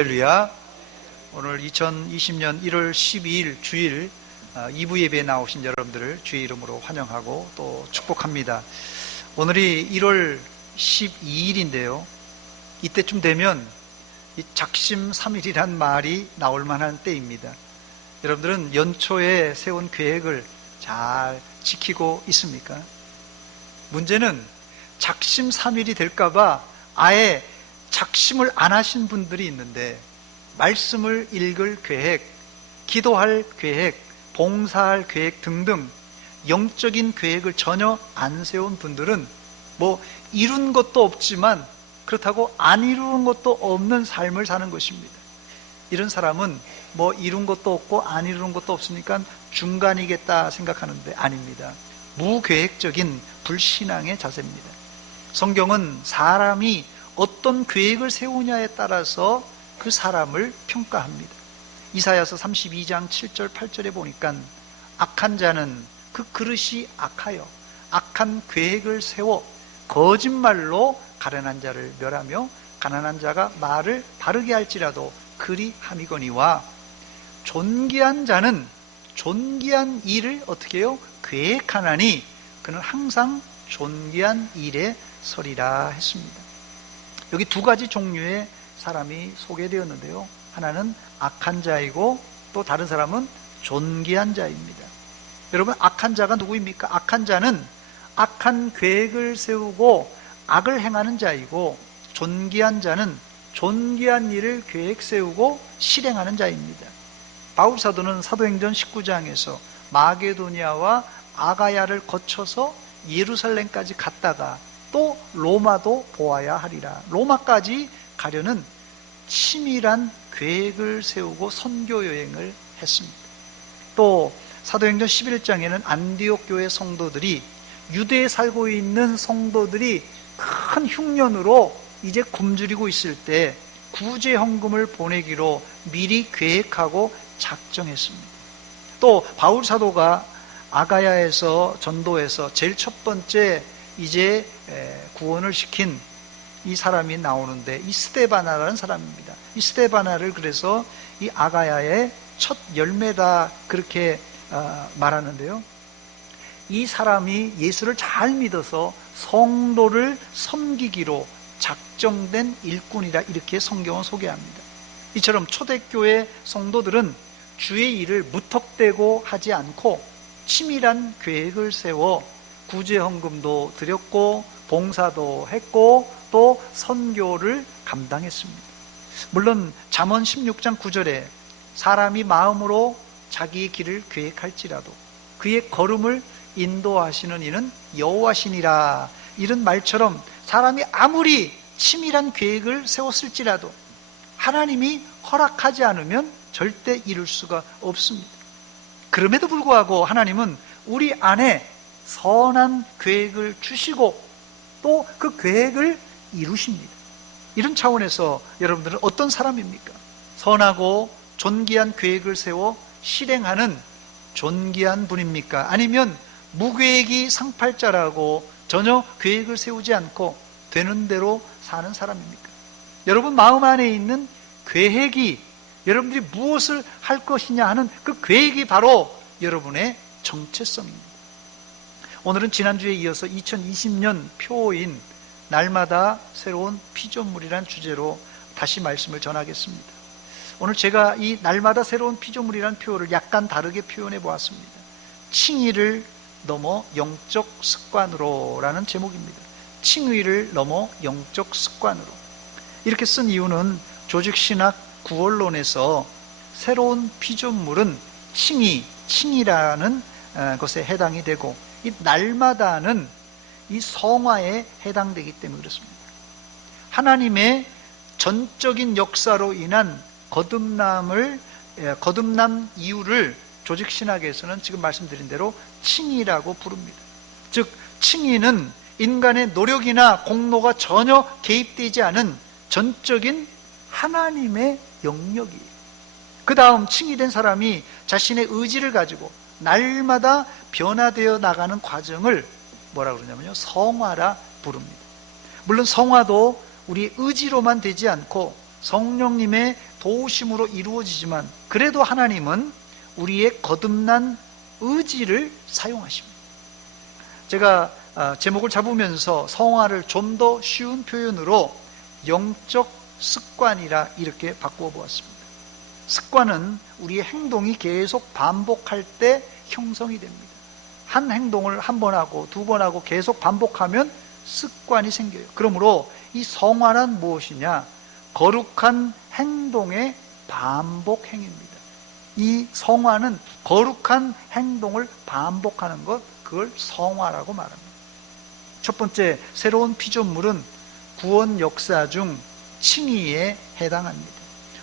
할렐루야. 오늘 2020년 1월 12일 주일 2부 예배에 나오신 여러분들을 주의 이름으로 환영하고 또 축복합니다. 오늘이 1월 12일인데요. 이때쯤 되면 이 작심 3일이란 말이 나올 만한 때입니다. 여러분들은 연초에 세운 계획을 잘 지키고 있습니까? 문제는 작심 3일이 될까봐 아예 작심을 안 하신 분들이 있는데, 말씀을 읽을 계획, 기도할 계획, 봉사할 계획 등등 영적인 계획을 전혀 안 세운 분들은 뭐 이룬 것도 없지만 그렇다고 안 이룬 것도 없는 삶을 사는 것입니다. 이런 사람은 뭐 이룬 것도 없고 안 이룬 것도 없으니까 중간이겠다 생각하는데 아닙니다. 무계획적인 불신앙의 자세입니다. 성경은 사람이 어떤 계획을 세우냐에 따라서 그 사람을 평가합니다. 이사야서 32장 7절 8절에 보니까 악한 자는 그 그릇이 악하여 악한 계획을 세워 거짓말로 가련한 자를 멸하며 가난한 자가 말을 바르게 할지라도 그리 함이거니와, 존귀한 자는 존귀한 일을 어떻게 해요? 계획하나니 그는 항상 존귀한 일에 서리라 했습니다. 여기 두 가지 종류의 사람이 소개되었는데요. 하나는 악한 자이고 또 다른 사람은 존귀한 자입니다. 여러분, 악한 자가 누구입니까? 악한 자는 악한 계획을 세우고 악을 행하는 자이고, 존귀한 자는 존귀한 일을 계획 세우고 실행하는 자입니다. 바울 사도는 사도행전 19장에서 마게도니아와 아가야를 거쳐서 예루살렘까지 갔다가 또 로마도 보아야 하리라, 로마까지 가려는 치밀한 계획을 세우고 선교 여행을 했습니다. 또 사도행전 11장에는 안디옥 교회 성도들이, 유대에 살고 있는 성도들이 큰 흉년으로 이제 굶주리고 있을 때 구제 헌금을 보내기로 미리 계획하고 작정했습니다. 또 바울 사도가 아가야에서 전도해서 제일 첫 번째 이제 구원을 시킨 이 사람이 나오는데, 이 스데바나라는 사람입니다. 이 스데바나를 그래서 이 아가야의 첫 열매다 그렇게 말하는데요. 이 사람이 예수를 잘 믿어서 성도를 섬기기로 작정된 일꾼이라 이렇게 성경은 소개합니다. 이처럼 초대교회 성도들은 주의 일을 무턱대고 하지 않고 치밀한 계획을 세워 구제헌금도 드렸고 봉사도 했고 또 선교를 감당했습니다. 물론 잠언 16장 9절에 사람이 마음으로 자기의 길을 계획할지라도 그의 걸음을 인도하시는 이는 여호와시니라, 이런 말처럼 사람이 아무리 치밀한 계획을 세웠을지라도 하나님이 허락하지 않으면 절대 이룰 수가 없습니다. 그럼에도 불구하고 하나님은 우리 안에 선한 계획을 주시고 또 그 계획을 이루십니다. 이런 차원에서 여러분들은 어떤 사람입니까? 선하고 존귀한 계획을 세워 실행하는 존귀한 분입니까? 아니면 무계획이 상팔자라고 전혀 계획을 세우지 않고 되는 대로 사는 사람입니까? 여러분 마음 안에 있는 계획이, 여러분들이 무엇을 할 것이냐 하는 그 계획이 바로 여러분의 정체성입니다. 오늘은 지난주에 이어서 2020년 표어인 날마다 새로운 피조물이란 주제로 다시 말씀을 전하겠습니다. 오늘 제가 이 날마다 새로운 피조물이란 표어를 약간 다르게 표현해 보았습니다. 칭의를 넘어 영적 습관으로 라는 제목입니다. 칭의를 넘어 영적 습관으로, 이렇게 쓴 이유는 조직신학 구원론에서 새로운 피조물은 칭의라는 것에 해당이 되고, 이 날마다는 이 성화에 해당되기 때문에 그렇습니다. 하나님의 전적인 역사로 인한 거듭남 이유를 조직신학에서는 지금 말씀드린 대로 칭의라고 부릅니다. 즉 칭의는 인간의 노력이나 공로가 전혀 개입되지 않은 전적인 하나님의 영역이에요. 그 다음 칭의된 사람이 자신의 의지를 가지고 날마다 변화되어 나가는 과정을 뭐라 그러냐면요, 성화라 부릅니다. 물론 성화도 우리 의지로만 되지 않고 성령님의 도우심으로 이루어지지만 그래도 하나님은 우리의 거듭난 의지를 사용하십니다. 제가 제목을 잡으면서 성화를 좀 더 쉬운 표현으로 영적 습관이라 이렇게 바꾸어 보았습니다. 습관은 우리의 행동이 계속 반복할 때 형성이 됩니다. 한 행동을 한 번 하고 두 번 하고 계속 반복하면 습관이 생겨요. 그러므로 이 성화란 무엇이냐? 거룩한 행동의 반복 행위입니다. 이 성화는 거룩한 행동을 반복하는 것, 그걸 성화라고 말합니다. 첫 번째, 새로운 피조물은 구원 역사 중 칭의에 해당합니다.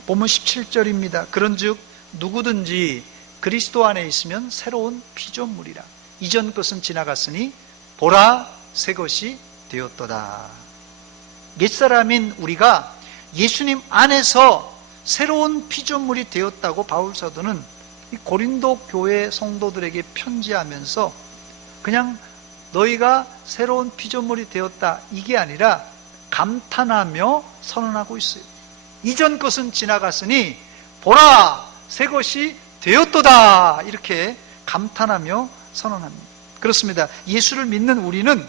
본문 17절입니다. 그런즉 누구든지 그리스도 안에 있으면 새로운 피조물이라. 이전 것은 지나갔으니 보라 새 것이 되었도다. 옛사람인 우리가 예수님 안에서 새로운 피조물이 되었다고 바울 사도는 이 고린도 교회 성도들에게 편지하면서 그냥 너희가 새로운 피조물이 되었다 이게 아니라 감탄하며 선언하고 있어요. 이전 것은 지나갔으니 보라 새 것이 되었도다 이렇게 감탄하며 선언합니다. 그렇습니다. 예수를 믿는 우리는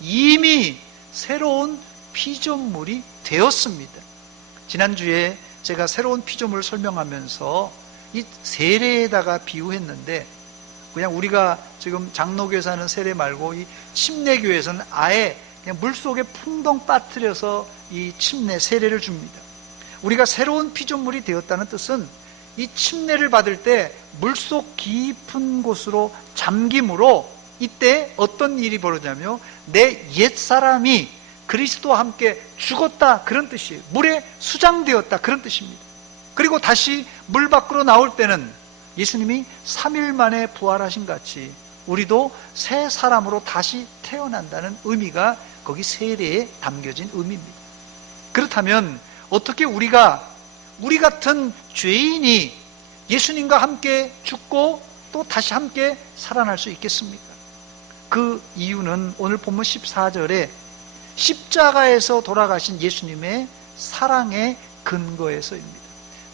이미 새로운 피조물이 되었습니다. 지난주에 제가 새로운 피조물을 설명하면서 이 세례에다가 비유했는데 그냥 우리가 지금 장로교에서 하는 세례 말고 이 침례교에서는 아예 그냥 물속에 풍덩 빠뜨려서 이 침례 세례를 줍니다. 우리가 새로운 피조물이 되었다는 뜻은 이 침례를 받을 때 물속 깊은 곳으로 잠김으로 이때 어떤 일이 벌어지냐면 내 옛사람이 그리스도와 함께 죽었다 그런 뜻이에요. 물에 수장되었다 그런 뜻입니다. 그리고 다시 물 밖으로 나올 때는 예수님이 3일 만에 부활하신 같이 우리도 새 사람으로 다시 태어난다는 의미가 거기 세례에 담겨진 의미입니다. 그렇다면 어떻게 우리 같은 죄인이 예수님과 함께 죽고 또 다시 함께 살아날 수 있겠습니까? 그 이유는 오늘 본문 14절에 십자가에서 돌아가신 예수님의 사랑의 근거에서입니다.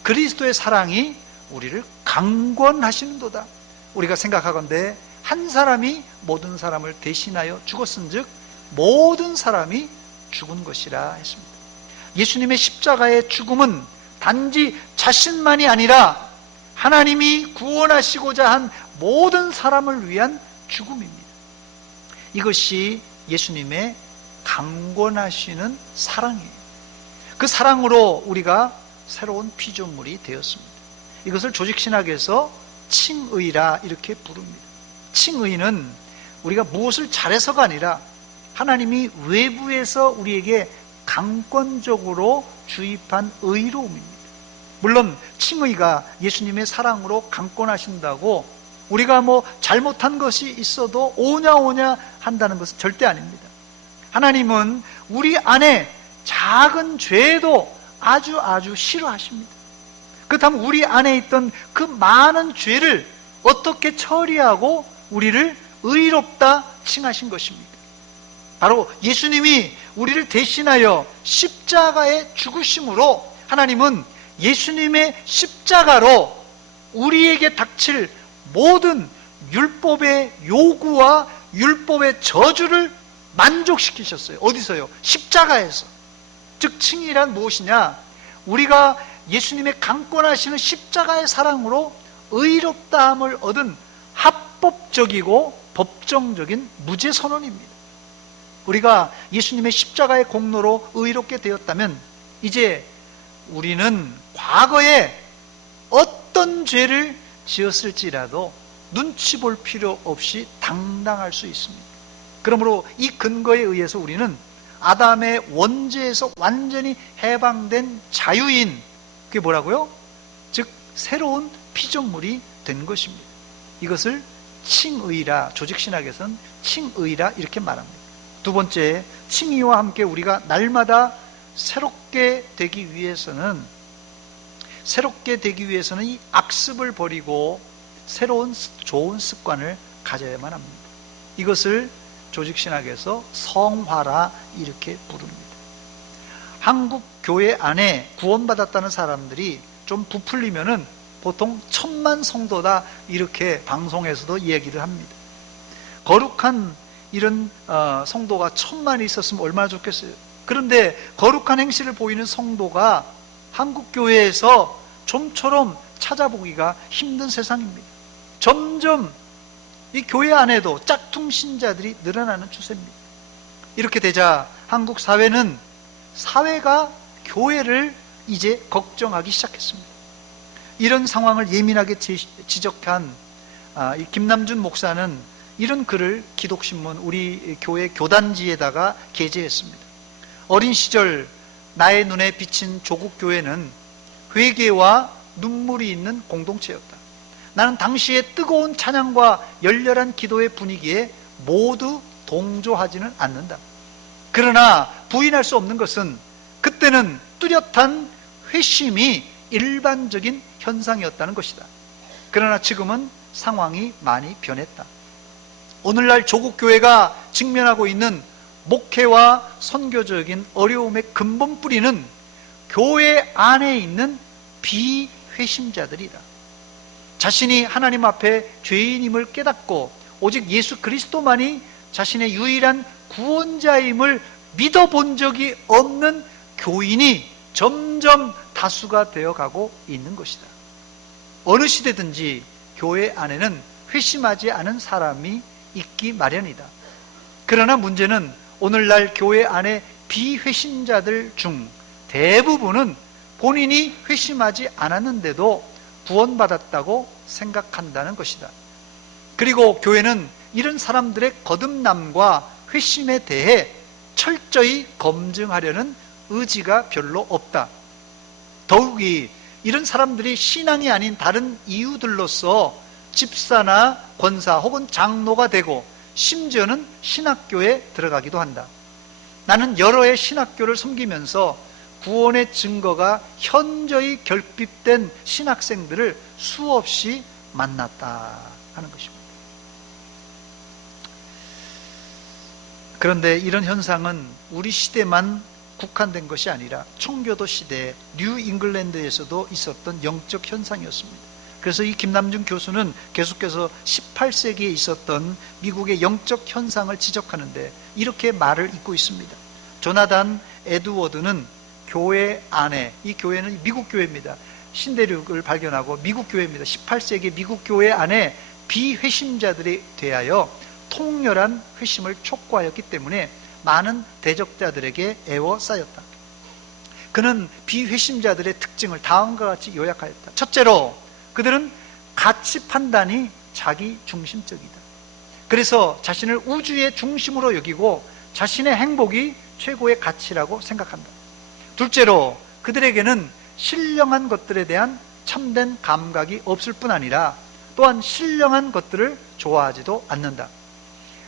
그리스도의 사랑이 우리를 강권하시는도다. 우리가 생각하건대 한 사람이 모든 사람을 대신하여 죽었은즉 모든 사람이 죽은 것이라 했습니다. 예수님의 십자가의 죽음은 단지 자신만이 아니라 하나님이 구원하시고자 한 모든 사람을 위한 죽음입니다. 이것이 예수님의 강권하시는 사랑이에요. 그 사랑으로 우리가 새로운 피조물이 되었습니다. 이것을 조직신학에서 칭의라 이렇게 부릅니다. 칭의는 우리가 무엇을 잘해서가 아니라 하나님이 외부에서 우리에게 강권적으로 주입한 의로움입니다. 물론 칭의가 예수님의 사랑으로 강권하신다고 우리가 잘못한 것이 있어도 오냐오냐 한다는 것은 절대 아닙니다. 하나님은 우리 안에 작은 죄도 아주 싫어하십니다. 그렇다면 우리 안에 있던 그 많은 죄를 어떻게 처리하고 우리를 의롭다 칭하신 것입니까? 바로 예수님이 우리를 대신하여 십자가에 죽으심으로 하나님은 예수님의 십자가로 우리에게 닥칠 모든 율법의 요구와 율법의 저주를 만족시키셨어요. 어디서요? 십자가에서. 즉 칭의란 무엇이냐? 우리가 예수님의 강권하시는 십자가의 사랑으로 의롭다함을 얻은 합법적이고 법정적인 무죄 선언입니다. 우리가 예수님의 십자가의 공로로 의롭게 되었다면 이제 우리는 과거에 어떤 죄를 지었을지라도 눈치 볼 필요 없이 당당할 수 있습니다. 그러므로 이 근거에 의해서 우리는 아담의 원죄에서 완전히 해방된 자유인, 그게 뭐라고요? 즉 새로운 피조물이 된 것입니다. 이것을 칭의라, 조직신학에서는 칭의라 이렇게 말합니다. 두 번째, 칭의와 함께 우리가 날마다 새롭게 되기 위해서는 이 악습을 버리고 새로운 좋은 습관을 가져야만 합니다. 이것을 조직신학에서 성화라 이렇게 부릅니다. 한국 교회 안에 구원받았다는 사람들이 좀 부풀리면은 보통 1000만 성도다 이렇게 방송에서도 얘기를 합니다. 거룩한 이런 성도가 1000만이 있었으면 얼마나 좋겠어요. 그런데 거룩한 행실을 보이는 성도가 한국교회에서 좀처럼 찾아보기가 힘든 세상입니다. 점점 이 교회 안에도 짝퉁 신자들이 늘어나는 추세입니다. 이렇게 되자 한국 사회가 교회를 이제 걱정하기 시작했습니다. 이런 상황을 예민하게 지적한 이 김남준 목사는 이런 글을 기독신문 우리 교회 교단지에다가 게재했습니다. 어린 시절 나의 눈에 비친 조국교회는 회개와 눈물이 있는 공동체였다. 나는 당시의 뜨거운 찬양과 열렬한 기도의 분위기에 모두 동조하지는 않는다. 그러나 부인할 수 없는 것은 그때는 뚜렷한 회심이 일반적인 현상이었다는 것이다. 그러나 지금은 상황이 많이 변했다. 오늘날 조국교회가 직면하고 있는 목회와 선교적인 어려움의 근본 뿌리는 교회 안에 있는 비회심자들이다. 자신이 하나님 앞에 죄인임을 깨닫고 오직 예수 그리스도만이 자신의 유일한 구원자임을 믿어본 적이 없는 교인이 점점 다수가 되어가고 있는 것이다. 어느 시대든지 교회 안에는 회심하지 않은 사람이 있기 마련이다. 그러나 문제는 오늘날 교회 안에 비회심자들 중 대부분은 본인이 회심하지 않았는데도 구원받았다고 생각한다는 것이다. 그리고 교회는 이런 사람들의 거듭남과 회심에 대해 철저히 검증하려는 의지가 별로 없다. 더욱이 이런 사람들이 신앙이 아닌 다른 이유들로서 집사나 권사 혹은 장로가 되고 심지어는 신학교에 들어가기도 한다. 나는 여러 해 신학교를 섬기면서 구원의 증거가 현저히 결핍된 신학생들을 수없이 만났다 하는 것입니다. 그런데 이런 현상은 우리 시대만 국한된 것이 아니라 청교도 시대 뉴 잉글랜드에서도 있었던 영적 현상이었습니다. 그래서 이 김남준 교수는 계속해서 18세기에 있었던 미국의 영적 현상을 지적하는데 이렇게 말을 잇고 있습니다. 조나단 에드워드는 교회 안에, 이 교회는 미국 교회입니다. 신대륙을 발견하고 미국 교회입니다. 18세기 미국 교회 안에 비회심자들에 대하여 통렬한 회심을 촉구하였기 때문에 많은 대적자들에게 애워싸였다. 그는 비회심자들의 특징을 다음과 같이 요약하였다. 첫째로 그들은 가치 판단이 자기 중심적이다. 그래서 자신을 우주의 중심으로 여기고 자신의 행복이 최고의 가치라고 생각한다. 둘째로 그들에게는 신령한 것들에 대한 참된 감각이 없을 뿐 아니라 또한 신령한 것들을 좋아하지도 않는다.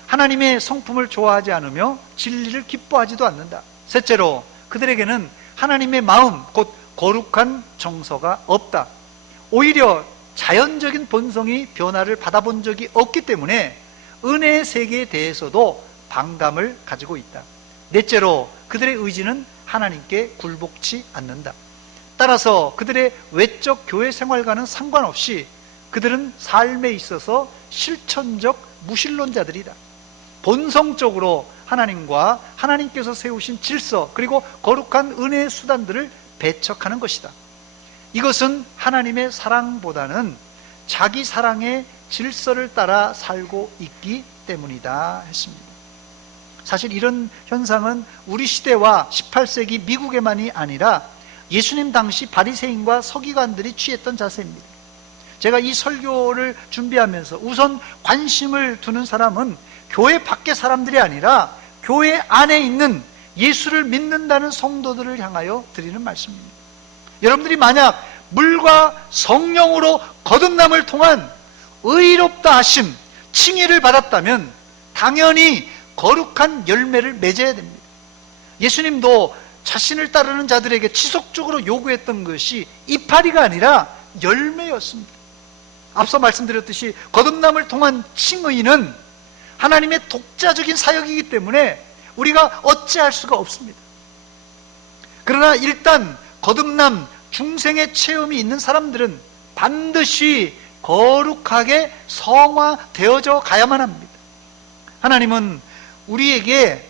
하나님의 성품을 좋아하지 않으며 진리를 기뻐하지도 않는다. 셋째로 그들에게는 하나님의 마음 곧 거룩한 정서가 없다. 오히려 자연적인 본성이 변화를 받아본 적이 없기 때문에 은혜의 세계에 대해서도 반감을 가지고 있다. 넷째로 그들의 의지는 하나님께 굴복치 않는다. 따라서 그들의 외적 교회 생활과는 상관없이 그들은 삶에 있어서 실천적 무신론자들이다. 본성적으로 하나님과 하나님께서 세우신 질서 그리고 거룩한 은혜의 수단들을 배척하는 것이다. 이것은 하나님의 사랑보다는 자기 사랑의 질서를 따라 살고 있기 때문이다 했습니다. 사실 이런 현상은 우리 시대와 18세기 미국에만이 아니라 예수님 당시 바리새인과 서기관들이 취했던 자세입니다. 제가 이 설교를 준비하면서 우선 관심을 두는 사람은 교회 밖의 사람들이 아니라 교회 안에 있는 예수를 믿는다는 성도들을 향하여 드리는 말씀입니다. 여러분들이 만약 물과 성령으로 거듭남을 통한 의롭다 하심, 칭의를 받았다면 당연히 거룩한 열매를 맺어야 됩니다. 예수님도 자신을 따르는 자들에게 지속적으로 요구했던 것이 이파리가 아니라 열매였습니다. 앞서 말씀드렸듯이 거듭남을 통한 칭의는 하나님의 독자적인 사역이기 때문에 우리가 어찌할 수가 없습니다. 그러나 일단 거듭남, 중생의 체험이 있는 사람들은 반드시 거룩하게 성화되어져 가야만 합니다. 하나님은 우리에게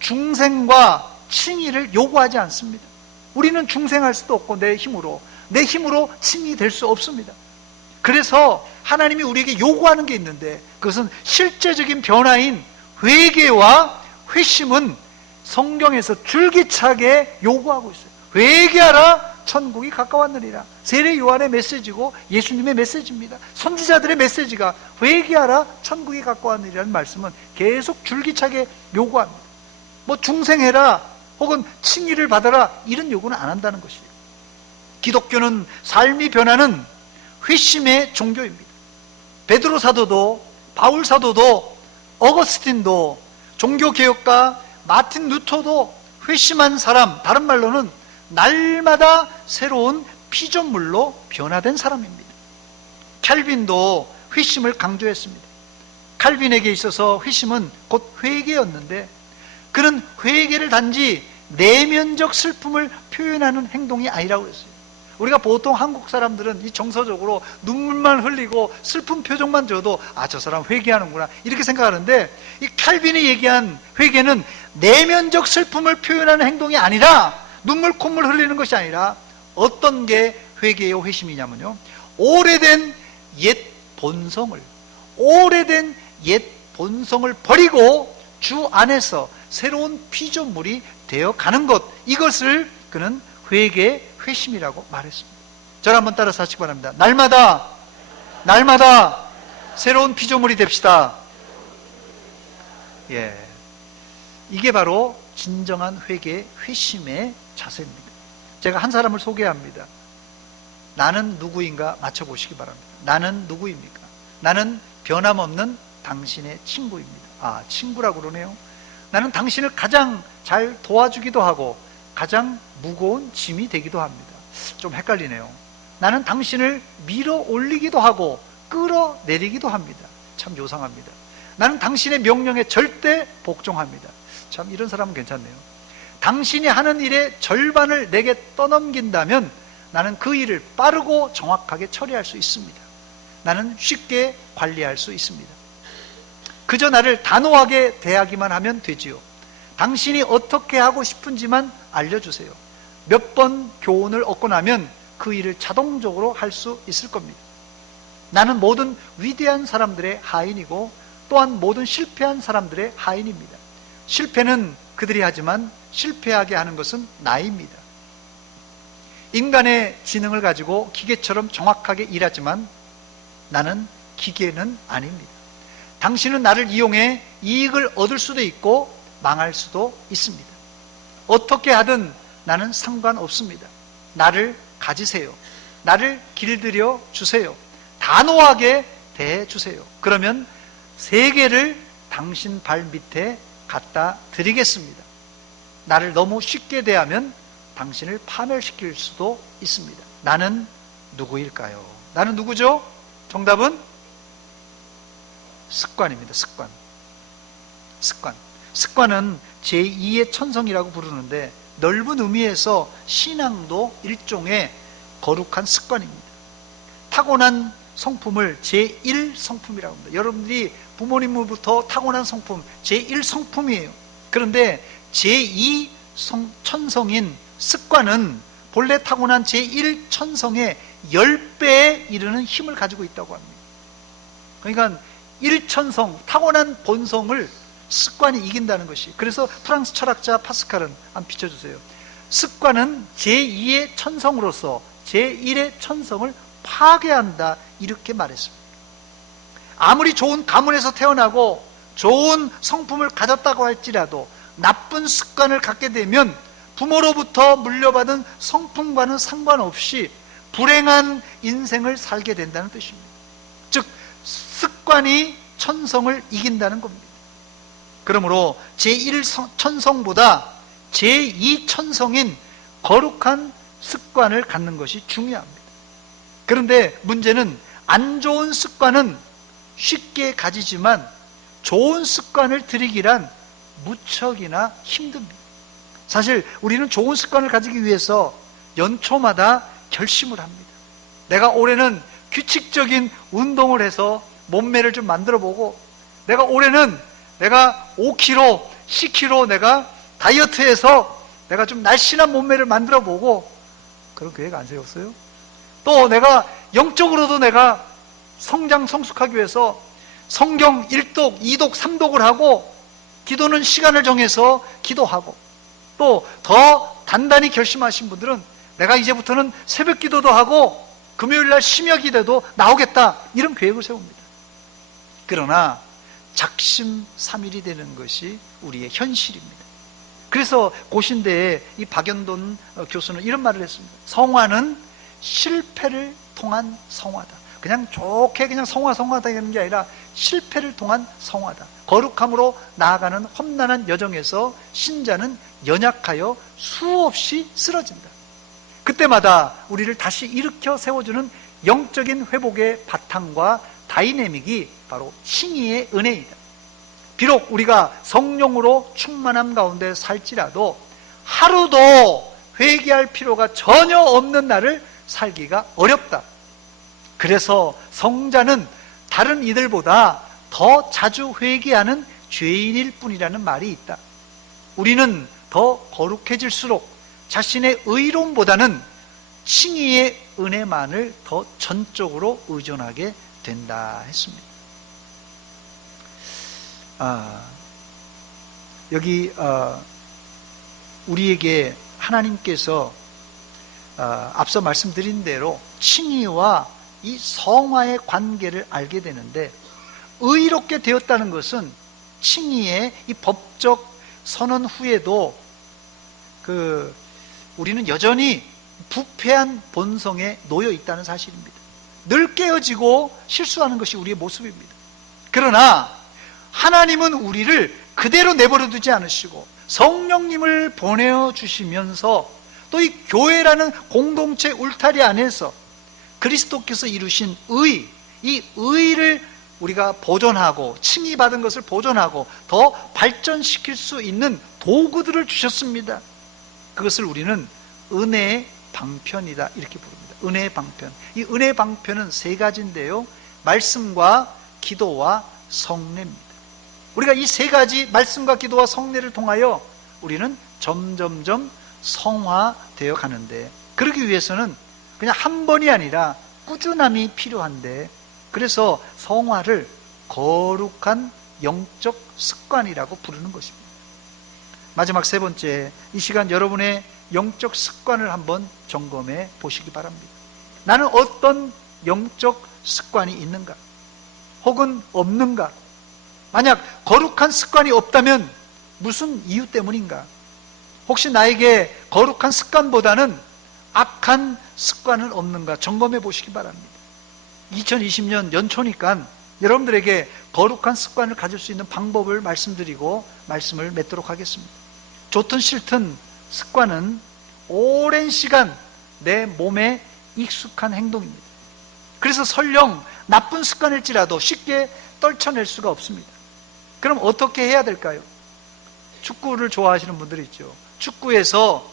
중생과 칭의를 요구하지 않습니다. 우리는 중생할 수도 없고 내 힘으로 칭의 될 수 없습니다. 그래서 하나님이 우리에게 요구하는 게 있는데, 그것은 실제적인 변화인 회개와 회심은 성경에서 줄기차게 요구하고 있어요. 회개하라, 천국이 가까웠느니라. 세례 요한의 메시지고 예수님의 메시지입니다. 선지자들의 메시지가 회개하라, 천국이 가까웠느니라는 말씀은 계속 줄기차게 요구합니다. 뭐 중생해라 혹은 칭의를 받아라 이런 요구는 안 한다는 것이에요. 기독교는 삶이 변하는 회심의 종교입니다. 베드로 사도도, 바울 사도도, 어거스틴도, 종교개혁가 마틴 루터도 회심한 사람, 다른 말로는 날마다 새로운 피조물로 변화된 사람입니다. 칼빈도 회심을 강조했습니다. 칼빈에게 있어서 회심은 곧 회개였는데, 그는 회개를 단지 내면적 슬픔을 표현하는 행동이 아니라고 했어요. 우리가 보통 한국 사람들은 이 정서적으로 눈물만 흘리고 슬픈 표정만 줘도 저 사람 회개하는구나 이렇게 생각하는데, 이 칼빈이 얘기한 회개는 내면적 슬픔을 표현하는 행동이 아니라, 눈물 콧물 흘리는 것이 아니라 어떤 게 회개요 회심이냐면요, 오래된 옛 본성을 버리고 주 안에서 새로운 피조물이 되어가는 것, 이것을 그는 회개 회심이라고 말했습니다. 저를 한번 따라서 하시기 바랍니다. 날마다 새로운 피조물이 됩시다. 이게 바로 진정한 회개 회심의 자세입니다. 제가 한 사람을 소개합니다. 나는 누구인가 맞춰보시기 바랍니다. 나는 누구입니까? 나는 변함없는 당신의 친구입니다. 친구라고 그러네요. 나는 당신을 가장 잘 도와주기도 하고 가장 무거운 짐이 되기도 합니다. 좀 헷갈리네요. 나는 당신을 밀어 올리기도 하고 끌어내리기도 합니다. 참 요상합니다. 나는 당신의 명령에 절대 복종합니다. 참 이런 사람은 괜찮네요. 당신이 하는 일의 절반을 내게 떠넘긴다면 나는 그 일을 빠르고 정확하게 처리할 수 있습니다. 나는 쉽게 관리할 수 있습니다. 그저 나를 단호하게 대하기만 하면 되지요. 당신이 어떻게 하고 싶은지만 알려주세요. 몇 번 교훈을 얻고 나면 그 일을 자동적으로 할 수 있을 겁니다. 나는 모든 위대한 사람들의 하인이고 또한 모든 실패한 사람들의 하인입니다. 실패는 그들이 하지만 실패하게 하는 것은 나입니다. 인간의 지능을 가지고 기계처럼 정확하게 일하지만 나는 기계는 아닙니다. 당신은 나를 이용해 이익을 얻을 수도 있고 망할 수도 있습니다. 어떻게 하든 나는 상관없습니다. 나를 가지세요. 나를 길들여 주세요. 단호하게 대해 주세요. 그러면 세계를 당신 발 밑에 갖다 드리겠습니다. 나를 너무 쉽게 대하면 당신을 파멸시킬 수도 있습니다. 나는 누구일까요? 나는 누구죠? 정답은 습관입니다. 습관은 제2의 천성이라고 부르는데, 넓은 의미에서 신앙도 일종의 거룩한 습관입니다. 타고난 성품을 제1성품이라고 합니다. 여러분들이 부모님으로부터 타고난 성품 제1성품이에요. 그런데 제2천성인 습관은 본래 타고난 제1천성의 10배에 이르는 힘을 가지고 있다고 합니다. 그러니까 1천성, 타고난 본성을 습관이 이긴다는 것이. 그래서 프랑스 철학자 파스칼은 한번 비춰주세요. 습관은 제2의 천성으로서 제1의 천성을 파괴한다, 이렇게 말했습니다. 아무리 좋은 가문에서 태어나고 좋은 성품을 가졌다고 할지라도 나쁜 습관을 갖게 되면 부모로부터 물려받은 성품과는 상관없이 불행한 인생을 살게 된다는 뜻입니다. 즉 습관이 천성을 이긴다는 겁니다. 그러므로 제1천성보다 제2천성인 거룩한 습관을 갖는 것이 중요합니다. 그런데 문제는 안 좋은 습관은 쉽게 가지지만 좋은 습관을 들이기란 무척이나 힘듭니다. 사실 우리는 좋은 습관을 가지기 위해서 연초마다 결심을 합니다. 내가 올해는 규칙적인 운동을 해서 몸매를 좀 만들어 보고, 내가 올해는 내가 5kg, 10kg 내가 다이어트해서 내가 좀 날씬한 몸매를 만들어 보고, 그런 계획 안 세웠어요? 또 내가 영적으로도 내가 성장 성숙하기 위해서 성경 1독, 2독, 3독을 하고, 기도는 시간을 정해서 기도하고, 또 더 단단히 결심하신 분들은 내가 이제부터는 새벽 기도도 하고 금요일날 심야 기도도 나오겠다, 이런 계획을 세웁니다. 그러나 작심삼일이 되는 것이 우리의 현실입니다. 그래서 고신대에 이 박연돈 교수는 이런 말을 했습니다. 성화는 실패를 통한 성화다. 그냥 좋게 그냥 성화다 하는 게 아니라 실패를 통한 성화다. 거룩함으로 나아가는 험난한 여정에서 신자는 연약하여 수없이 쓰러진다. 그때마다 우리를 다시 일으켜 세워주는 영적인 회복의 바탕과 다이내믹이 바로 칭의의 은혜이다. 비록 우리가 성령으로 충만함 가운데 살지라도 하루도 회개할 필요가 전혀 없는 날을 살기가 어렵다. 그래서 성자는 다른 이들보다 더 자주 회개하는 죄인일 뿐이라는 말이 있다. 우리는 더 거룩해질수록 자신의 의로움보다는 칭의의 은혜만을 더 전적으로 의존하게 된다 했습니다. 여기 우리에게 하나님께서 앞서 말씀드린 대로 칭의와 이 성화의 관계를 알게 되는데, 의롭게 되었다는 것은 칭의의 이 법적 선언 후에도 우리는 여전히 부패한 본성에 놓여 있다는 사실입니다. 늘 깨어지고 실수하는 것이 우리의 모습입니다. 그러나 하나님은 우리를 그대로 내버려 두지 않으시고 성령님을 보내주시면서 또 이 교회라는 공동체 울타리 안에서 그리스도께서 이루신 이 의를 우리가 보존하고 칭의받은 것을 보존하고 더 발전시킬 수 있는 도구들을 주셨습니다. 그것을 우리는 은혜의 방편이다, 이렇게 부릅니다. 은혜의 방편. 이 은혜의 방편은 세 가지인데요, 말씀과 기도와 성례입니다. 우리가 이 세 가지 말씀과 기도와 성례를 통하여 우리는 점점점 성화되어 가는데, 그러기 위해서는 그냥 한 번이 아니라 꾸준함이 필요한데, 그래서 성화를 거룩한 영적 습관이라고 부르는 것입니다. 마지막 세 번째, 이 시간 여러분의 영적 습관을 한번 점검해 보시기 바랍니다. 나는 어떤 영적 습관이 있는가? 혹은 없는가? 만약 거룩한 습관이 없다면 무슨 이유 때문인가? 혹시 나에게 거룩한 습관보다는 악한 습관은 없는가 점검해 보시기 바랍니다. 2020년 연초니까 여러분들에게 거룩한 습관을 가질 수 있는 방법을 말씀드리고 말씀을 맺도록 하겠습니다. 좋든 싫든 습관은 오랜 시간 내 몸에 익숙한 행동입니다. 그래서 설령 나쁜 습관일지라도 쉽게 떨쳐낼 수가 없습니다. 그럼 어떻게 해야 될까요? 축구를 좋아하시는 분들이 있죠. 축구에서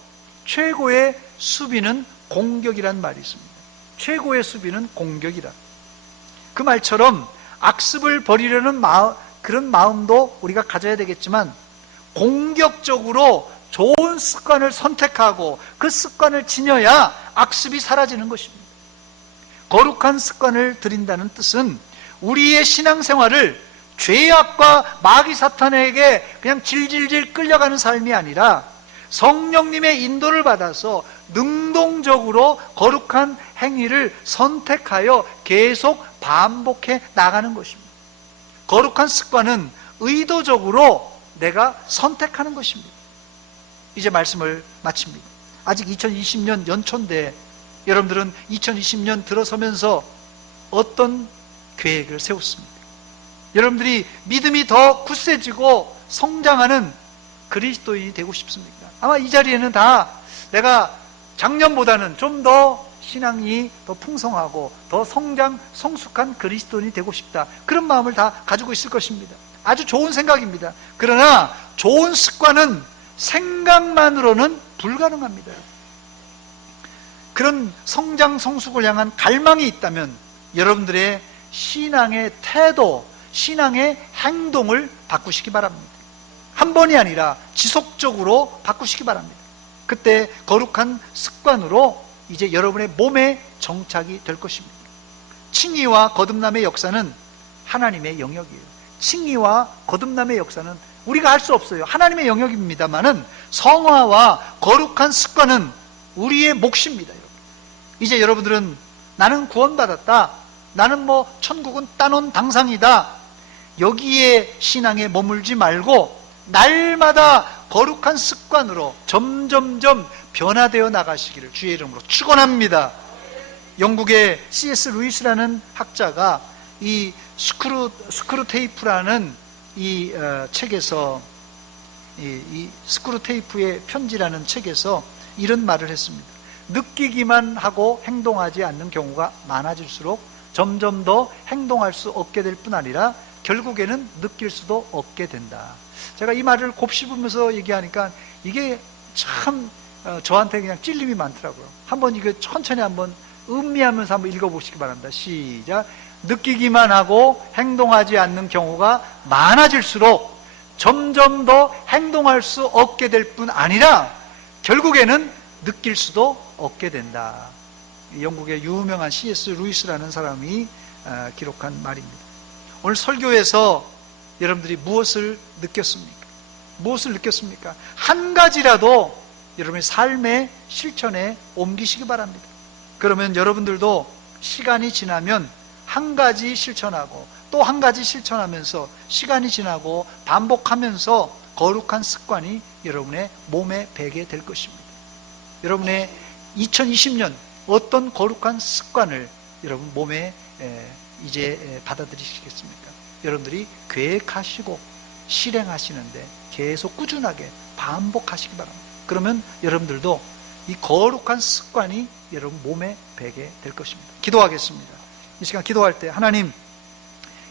최고의 수비는 공격이란 말이 있습니다. 최고의 수비는 공격이다. 그 말처럼 악습을 버리려는 그런 마음도 우리가 가져야 되겠지만, 공격적으로 좋은 습관을 선택하고 그 습관을 지녀야 악습이 사라지는 것입니다. 거룩한 습관을 들인다는 뜻은 우리의 신앙생활을 죄악과 마귀 사탄에게 그냥 질질질 끌려가는 삶이 아니라 성령님의 인도를 받아서 능동적으로 거룩한 행위를 선택하여 계속 반복해 나가는 것입니다. 거룩한 습관은 의도적으로 내가 선택하는 것입니다. 이제 말씀을 마칩니다. 아직 2020년 연초인데 여러분들은 2020년 들어서면서 어떤 계획을 세웠습니까? 여러분들이 믿음이 더 굳세지고 성장하는 그리스도인이 되고 싶습니까? 아마 이 자리에는 다 내가 작년보다는 좀 더 신앙이 더 풍성하고 더 성장 성숙한 그리스도인이 되고 싶다, 그런 마음을 다 가지고 있을 것입니다. 아주 좋은 생각입니다. 그러나 좋은 습관은 생각만으로는 불가능합니다. 그런 성장 성숙을 향한 갈망이 있다면 여러분들의 신앙의 태도, 신앙의 행동을 바꾸시기 바랍니다. 한 번이 아니라 지속적으로 바꾸시기 바랍니다. 그때 거룩한 습관으로 이제 여러분의 몸에 정착이 될 것입니다. 칭의와 거듭남의 역사는 하나님의 영역이에요. 칭의와 거듭남의 역사는 우리가 할 수 없어요. 하나님의 영역입니다만은 성화와 거룩한 습관은 우리의 몫입니다. 이제 여러분들은 나는 구원받았다, 나는 천국은 따놓은 당상이다, 여기에 신앙에 머물지 말고 날마다 거룩한 습관으로 점점점 변화되어 나가시기를 주의 이름으로 축원합니다. 영국의 C.S. 루이스라는 학자가 이 스크루테이프라는 이 책에서, 이 스크루테이프의 편지라는 책에서 이런 말을 했습니다. 느끼기만 하고 행동하지 않는 경우가 많아질수록 점점 더 행동할 수 없게 될 뿐 아니라 결국에는 느낄 수도 없게 된다. 제가 이 말을 곱씹으면서 얘기하니까 이게 참 저한테 그냥 찔림이 많더라고요. 한번 이거 천천히 한번 음미하면서 한번 읽어보시기 바랍니다. 시작. 느끼기만 하고 행동하지 않는 경우가 많아질수록 점점 더 행동할 수 없게 될 뿐 아니라 결국에는 느낄 수도 없게 된다. 영국의 유명한 C.S. 루이스라는 사람이 기록한 말입니다. 오늘 설교에서 여러분들이 무엇을 느꼈습니까? 무엇을 느꼈습니까? 한 가지라도 여러분의 삶의 실천에 옮기시기 바랍니다. 그러면 여러분들도 시간이 지나면 한 가지 실천하고 또 한 가지 실천하면서 시간이 지나고 반복하면서 거룩한 습관이 여러분의 몸에 배게 될 것입니다. 여러분의 2020년 어떤 거룩한 습관을 여러분 몸에 이제 받아들이시겠습니까? 여러분들이 계획하시고 실행하시는데 계속 꾸준하게 반복하시기 바랍니다. 그러면 여러분들도 이 거룩한 습관이 여러분 몸에 배게 될 것입니다. 기도하겠습니다. 이 시간 기도할 때 하나님,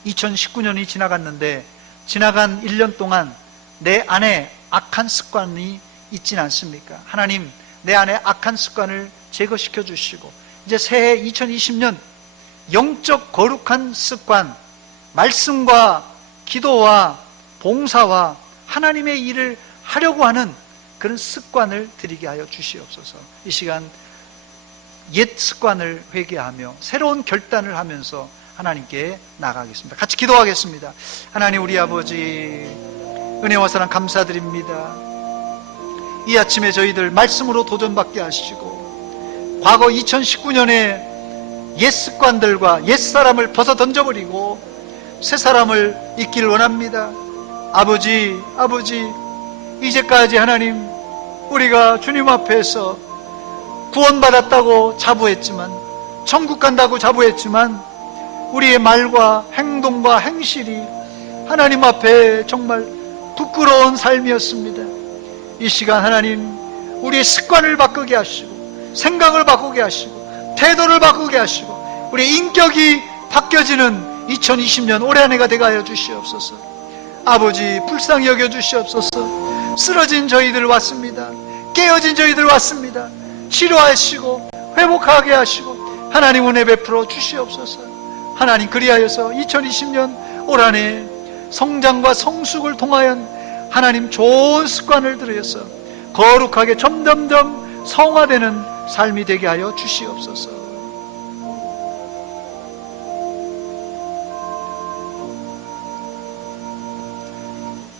2019년이 지나갔는데 지나간 1년 동안 내 안에 악한 습관이 있진 않습니까? 하나님, 내 안에 악한 습관을 제거시켜 주시고 이제 새해 2020년 영적 거룩한 습관, 말씀과 기도와 봉사와 하나님의 일을 하려고 하는 그런 습관을 들이게 하여 주시옵소서. 이 시간 옛 습관을 회개하며 새로운 결단을 하면서 하나님께 나가겠습니다. 같이 기도하겠습니다. 하나님, 우리 아버지 은혜와 사랑 감사드립니다. 이 아침에 저희들 말씀으로 도전받게 하시고 과거 2019년에 옛 습관들과 옛 사람을 벗어 던져버리고 새 사람을 잊기를 원합니다. 아버지, 이제까지 하나님, 우리가 주님 앞에서 구원받았다고 자부했지만, 천국 간다고 자부했지만 우리의 말과 행동과 행실이 하나님 앞에 정말 부끄러운 삶이었습니다. 이 시간 하나님, 우리의 습관을 바꾸게 하시고 생각을 바꾸게 하시고 태도를 바꾸게 하시고 우리의 인격이 바뀌어지는 2020년 올해 한 해가 되게 하여 주시옵소서. 아버지, 불쌍히 여겨 주시옵소서. 쓰러진 저희들 왔습니다. 깨어진 저희들 왔습니다. 치료하시고 회복하게 하시고 하나님 은혜 베풀어 주시옵소서. 하나님, 그리하여서 2020년 올 한 해 성장과 성숙을 통하여 하나님 좋은 습관을 들여서 거룩하게 점점점 성화되는 삶이 되게 하여 주시옵소서.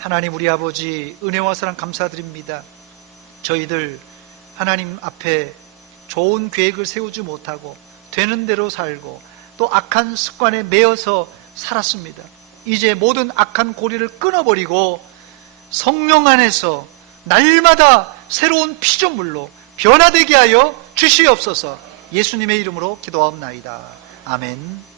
하나님, 우리 아버지 은혜와 사랑 감사드립니다. 저희들 하나님 앞에 좋은 계획을 세우지 못하고 되는 대로 살고 또 악한 습관에 매여서 살았습니다. 이제 모든 악한 고리를 끊어버리고 성령 안에서 날마다 새로운 피조물로 변화되게 하여 주시옵소서. 예수님의 이름으로 기도하옵나이다. 아멘.